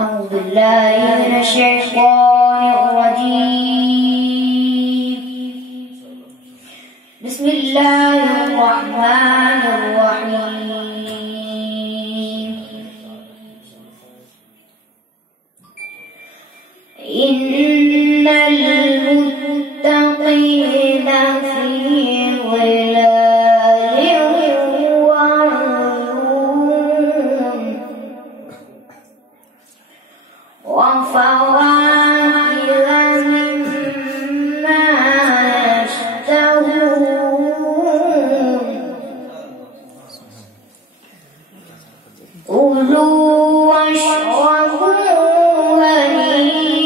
أعوذ بالله من الشيطان الرجيم. بسم الله الرحمن الرحيم. إن المتقين في ظلال وعيون وفواكه مما يشتهون كلوا واشربوا هنيئا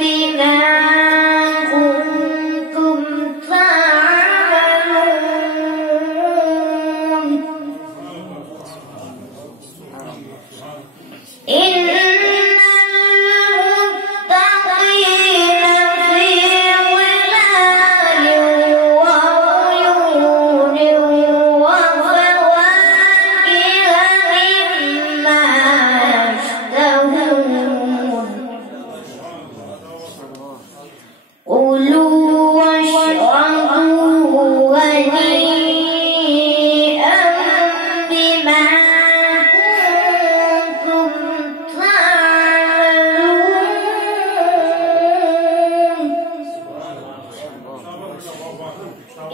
بما كنتم تعملون. إن المتقين في ظلال وعيون وفواكه مما يشتهون كلوا واشربوا هنيئا بما كنتم تعملون.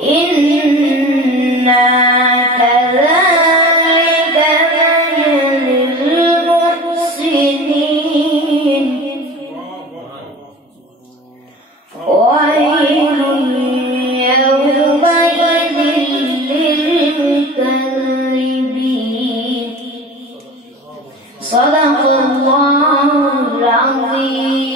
إنا كذلك نجزي المحسنين. ويل يومئذ للمكذبين. صدق الله العظيم.